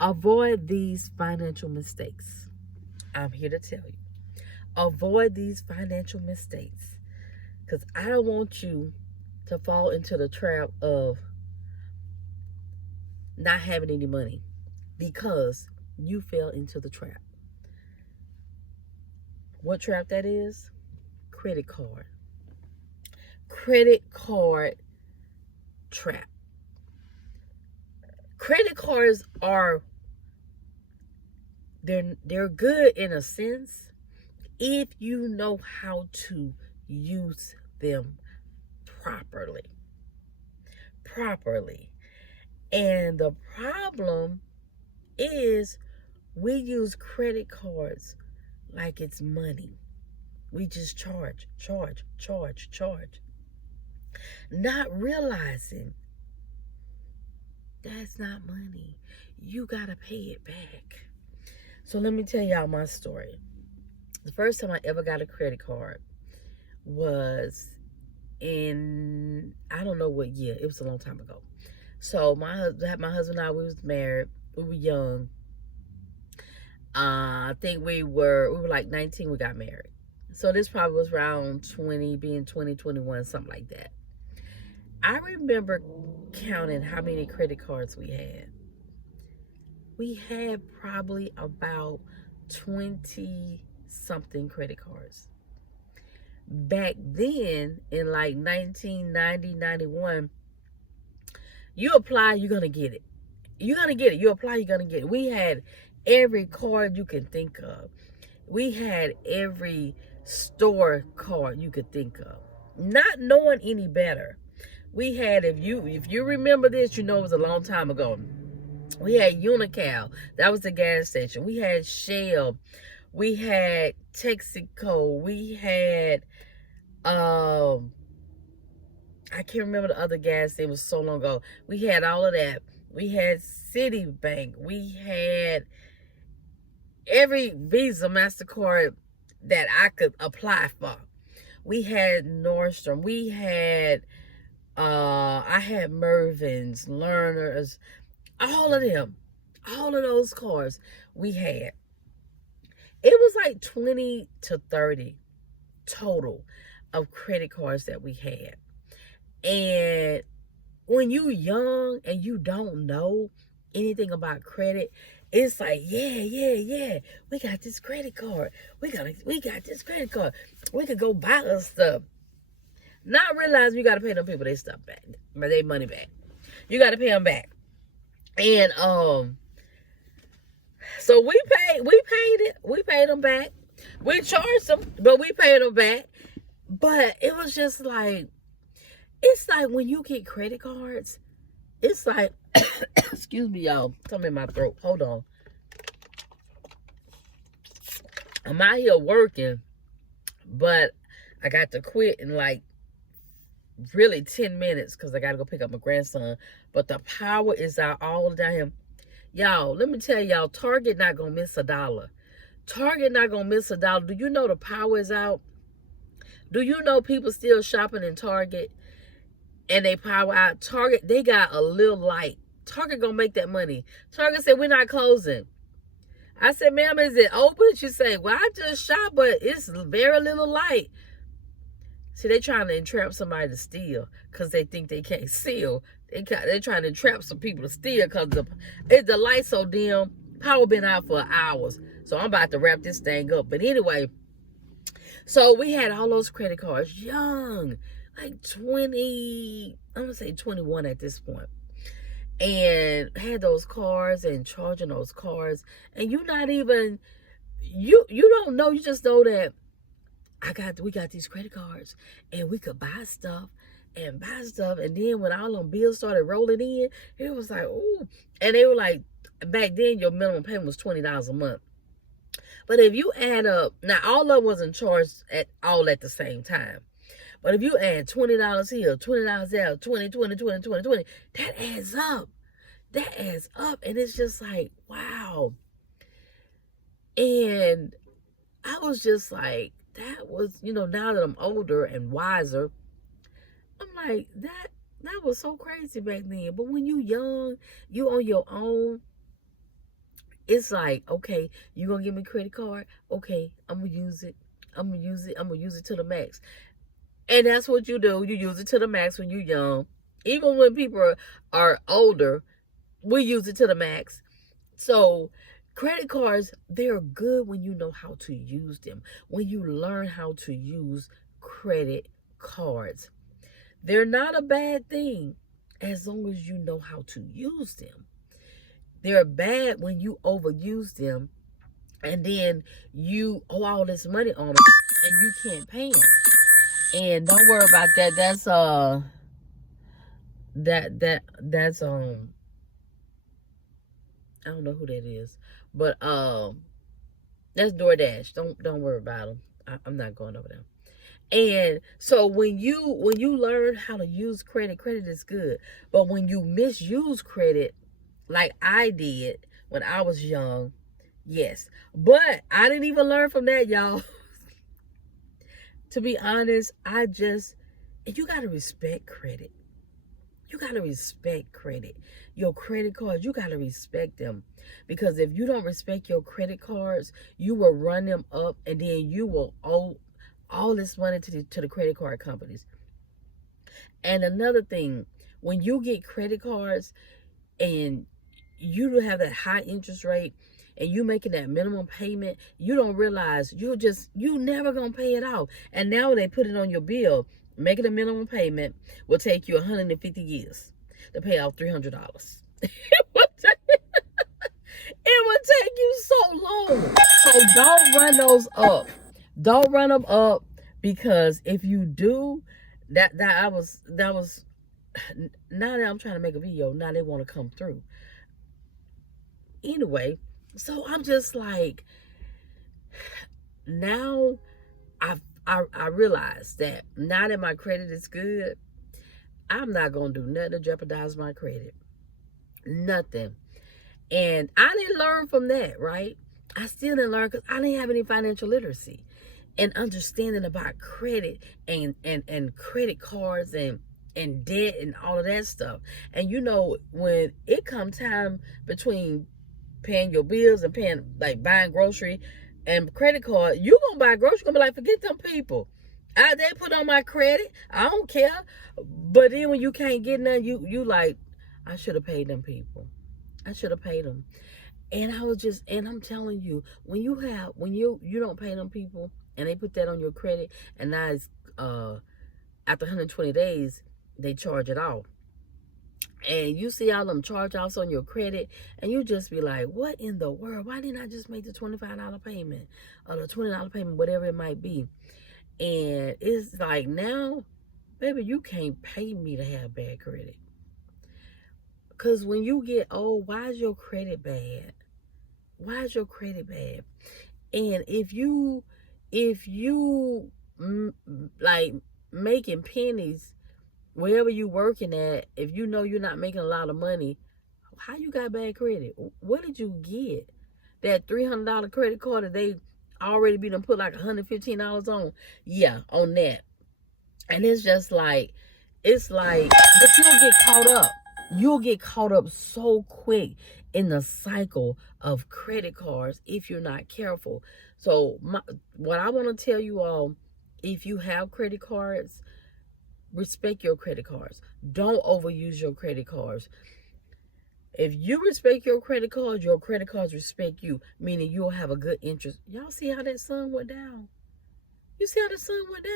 Avoid these financial mistakes. I'm here to tell you. Avoid these financial mistakes because I don't want you to fall into the trap of not having any money because you fell into the trap. What trap that is? Credit card. Credit card trap. Credit cards are they're good in a sense if you know how to use them properly. Properly. And the problem is we use credit cards like it's money. We just charge, not realizing that's not money. You gotta pay it back. So let me tell y'all my story. The first time I ever got a credit card was in, I don't know what year. It was a long time ago. So my husband and I, we was married. We were young. I think we were like 19. We got married. So this probably was around 20, being 20, 21, something like that. I remember counting how many credit cards we had. We had probably about 20 something credit cards. Back then, in like 1990, 91, you apply, you're going to get it. You're going to get it. You apply, you're going to get it. We had every card you can think of. We had every store card you could think of. Not knowing any better. We had, if you remember this, you know it was a long time ago. We had Unocal. That was the gas station. We had Shell. We had Texaco. We had, I can't remember the other gas. It was so long ago. We had all of that. We had Citibank. We had every Visa, MasterCard that I could apply for. We had Nordstrom. We had, I had Mervyn's, Learners, all of them. All of those cards we had. It was like 20 to 30 total of credit cards that we had. And when you young and you don't know anything about credit, it's like, yeah. We got this credit card. We got this credit card. We could go buy us stuff. Not realizing you got to pay them people their stuff back, but their money back. You got to pay them back. And so we paid it. We paid them back. We charged them, but we paid them back. But it was just like, it's like when you get credit cards, it's like, excuse me, y'all. Something in my throat. Hold on. I'm out here working, but I got to quit in like really 10 minutes because I got to go pick up my grandson. But the power is out all down here. Y'all, let me tell y'all, Target not going to miss $1. Target not going to miss $1. Do you know the power is out? Do you know people still shopping in Target and they power out? Target, they got a little light. Target going to make that money. Target said, we're not closing. I said, ma'am, is it open? She said, well, I just shop, but it's very little light. See, they trying to entrap somebody to steal because they think they can't steal. They're trying to entrap some people to steal because the light's so dim. Power been out for hours. So I'm about to wrap this thing up. But anyway, so we had all those credit cards, young, like 20, I'm going to say 21 at this point. And had those cards and charging those cards. And you not even, you don't know. You just know that we got these credit cards and we could buy stuff. And then when all them bills started rolling in, it was like, ooh. And they were like, back then your minimum payment was $20 a month. But if you add up, now all of them wasn't charged all at the same time. But if you add $20 here, $20 there, 20, that adds up. That adds up. And it's just like, wow. And I was just like, that was, now that I'm older and wiser, I'm like, that was so crazy back then. But when you young, you on your own, It's like, okay, you gonna give me a credit card? Okay, I'm gonna use it. I'm gonna use it. I'm gonna use it to the max. And that's what you do. You use it to the max when you're young. Even when people are older, we use it to the max. So credit cards, they're good when you know how to use them. When you learn how to use credit cards. They're not a bad thing as long as you know how to use them. They're bad when you overuse them and then you owe all this money on them and you can't pay them. And don't worry about that. That's I don't know who that is, but that's DoorDash. Don't worry about them. I'm not going over them. And so when you learn how to use credit is good. But when you misuse credit, like I did when I was young, yes. But I didn't even learn from that, y'all. To be honest, you got to respect credit. You got to respect credit. Your credit cards, you got to respect them. Because if you don't respect your credit cards, you will run them up and then you will owe all this money to the credit card companies. And another thing, when you get credit cards and you have that high interest rate and you making that minimum payment, you don't realize you never gonna pay it off. And now they put it on your bill. Making a minimum payment will take you 150 years to pay off $300. It would take you so long. So don't run those up. Don't run them up, because if you do, that was now that I'm trying to make a video, now they want to come through. Anyway, so I'm just like, now I realize that now that my credit is good, I'm not gonna do nothing to jeopardize my credit. Nothing. And I didn't learn from that, right? I still didn't learn because I didn't have any financial literacy and understanding about credit and credit cards and debt and all of that stuff. And you know, when it come time between paying your bills and paying, like, buying grocery and credit card, you gonna buy grocery, gonna be like, forget them people. They put on my credit. I don't care. But then when you can't get none, you like, I should have paid them people. I should have paid them. And I'm telling you, when you don't pay them people and they put that on your credit, and now it's after 120 days they charge it off. And you see all them charge-offs on your credit, and you just be like, what in the world? Why didn't I just make the $25 payment or the $20 payment, whatever it might be? And it's like, now, baby, you can't pay me to have bad credit. Because when you get old, why is your credit bad? Why is your credit bad? And if you like making pennies wherever you working at, if you know you're not making a lot of money, how you got bad credit? What did you get? That $300 credit card that they already be done put like $115 on? Yeah, on that. And it's just like, but you'll get caught up. You'll get caught up so quick in the cycle of credit cards if you're not careful. So what I want to tell you all, if you have credit cards, respect your credit cards. Don't overuse your credit cards. If you respect your credit cards respect you, meaning you'll have a good interest. Y'all see how that sun went down? You see how the sun went down?